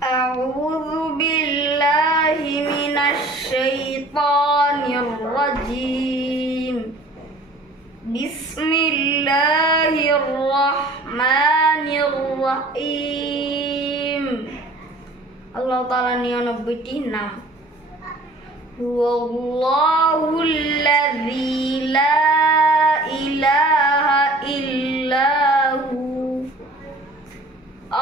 أعوذ بالله من الشيطان الرجيم. بسم الله الرحمن الرحيم. আল্লাহ তাআলা 99টি নাম। হুয়াল্লাহুল্লাযী লা ইলাহা ইল্লা হু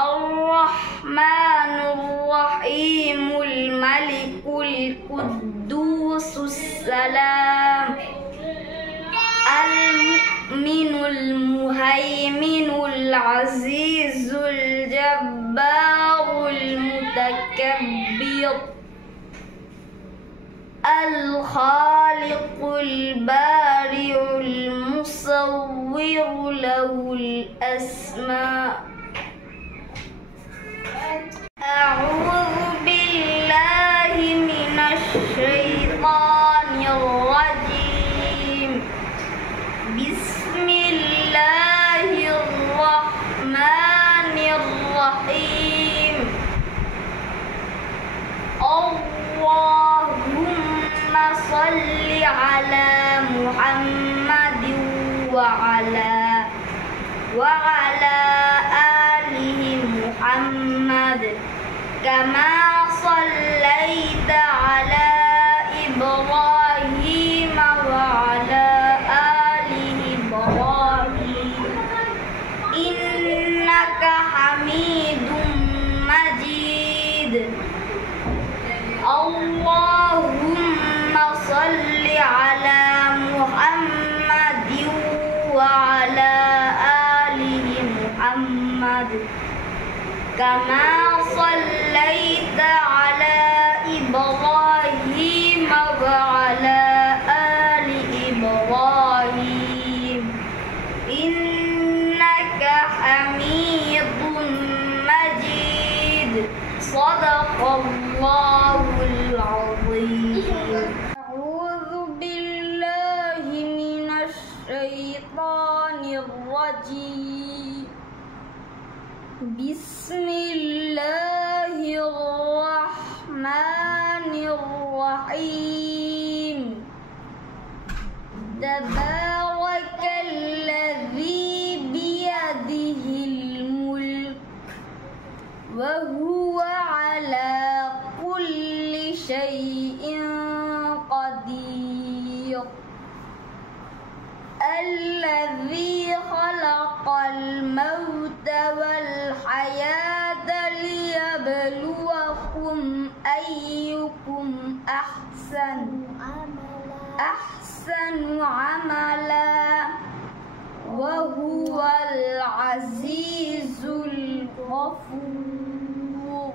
আর-রাহমানুর রাহিমুল মালিকুল কুদ্দুসুস সালাম আল-মুমিনুল মুহাইমিনুল আজিজুল জব্বারুল মুতাকাব্বির আল-খালিকুল বারিউল মুসাউবিরু লাহুল আসমা। أعوذ بالله من الشيطان الرجيم. بسم الله الرحمن الرحيم. اللهم صل على محمد وعلى آله محمد كما صليت على إبراهيم وعلى آل إبراهيم إنك حميد مجيد. اللهم صل على محمد وعلى آل محمد كما صليت على إبراهيم وعلى آل إبراهيم إنك حميد مجيد. صدق الله العظيم. أعوذ بالله من الشيطان الرجيم. بسم الله الرحمن الرحيم. تبارك الذي بيده الملك وهو على كل شيء قدير. الذي خلق الموت والحياة ليبلوكم أيكم أحسن عملا وهو العزيز الغفور.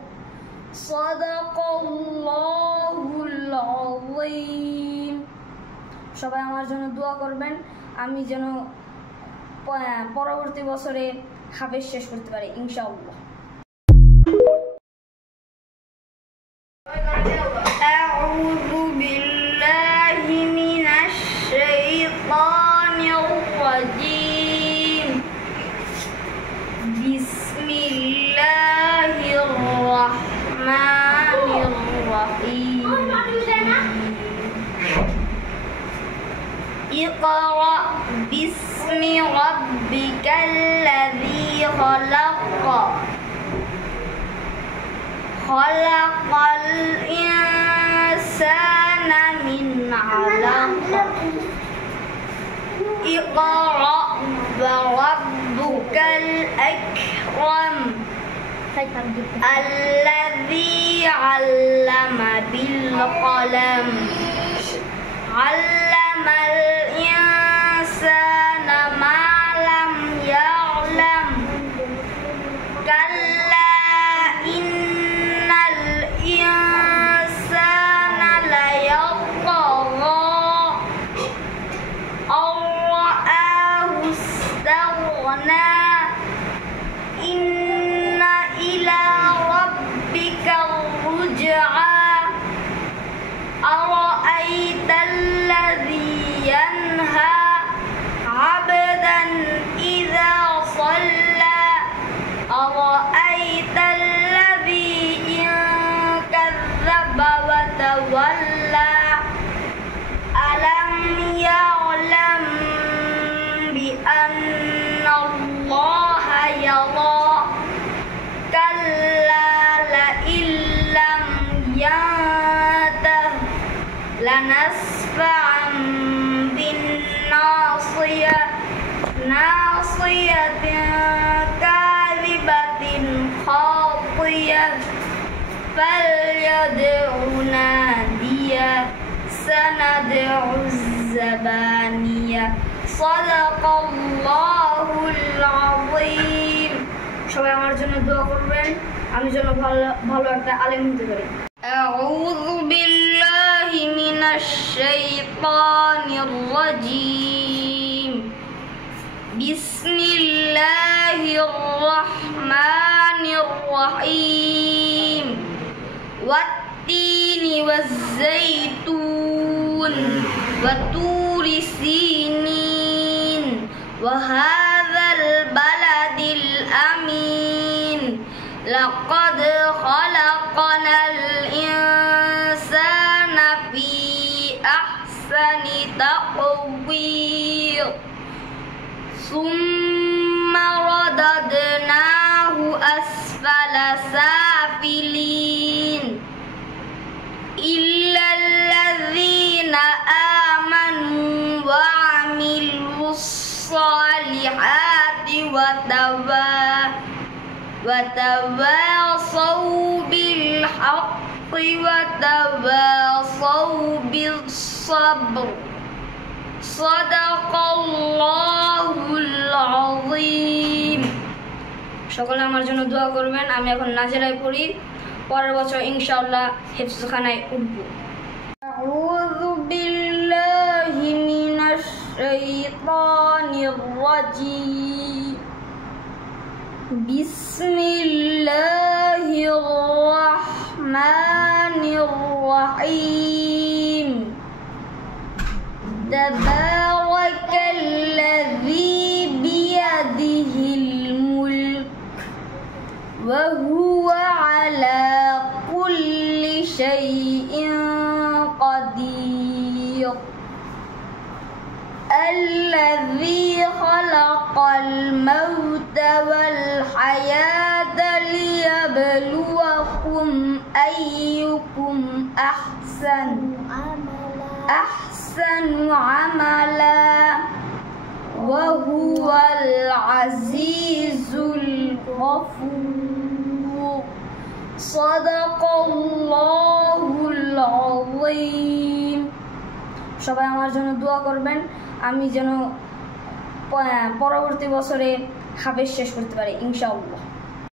صدق الله العظيم. সবাই আমার জন্য দোয়া করবেন, আমি যেন পরবর্তী বছরে হাফেজ শেষ করতে পারি ইনশাআল্লাহ। আউযু বিল্লাহি মিনাশ শাইতানির রাজীম। বিসমিল্লাহির রাহমানির রাহিম। اقرأ باسم ربك الذي خلق الإنسان من علق. اقرأ وربك الأكرم الذي علم بالقلم علم الإنسان ما لم يعلم. كلا إن الإنسان ليطغى أن رآه استغنى. إن إلى ربك الرجعى. أرأيت الذي لنسفعا بالناصية ناصية كاذبة خاطية فليدع نادية سندع الزبانية صدق الله العظيم। সবাই আমার জন্য দোয়া করবেন, আমি যেন ভালো একটা আলেম হতে পারি। أعوذ بالله من الشيطان الرجيم بسم الله الرحمن الرحيم والتين والزيتون وطور سينين وهذا البلد الأمين لقد خلقنا الإنسان في أحسن تقويم ثم رددناه أسفل سافلين إلا الذين آمنوا وعملوا الصالحات وتواصوا بالحق وتواصوا بالصبر صدق الله العظيم। সকলে আমার জন্য দোয়া করবেন, আমি এখন নাজেরায় পড়ি, পরের বছর ইনশাআল্লাহ হিফজখানায় উঠব। আউযু বিল্লাহি মিনাশ শাইতানির রাজীম বিসমিল্লাহির রাহমানির রাহিম তাবারাকাল্লাযী বিয়াদিহিল মুলক ওয়া হুয়া আলা কুল্লি শাইইন কাদির الذي خلق الموت والحياة ليبلوكم أيكم أحسن عملا وهو العزيز الغفور صدق الله العظيم। সবাই আমার জন্য দোয়া করবেন, আমি যেন পরবর্তী বছরে হাফেজ শেষ করতে পারি ইনশাআল্লাহ।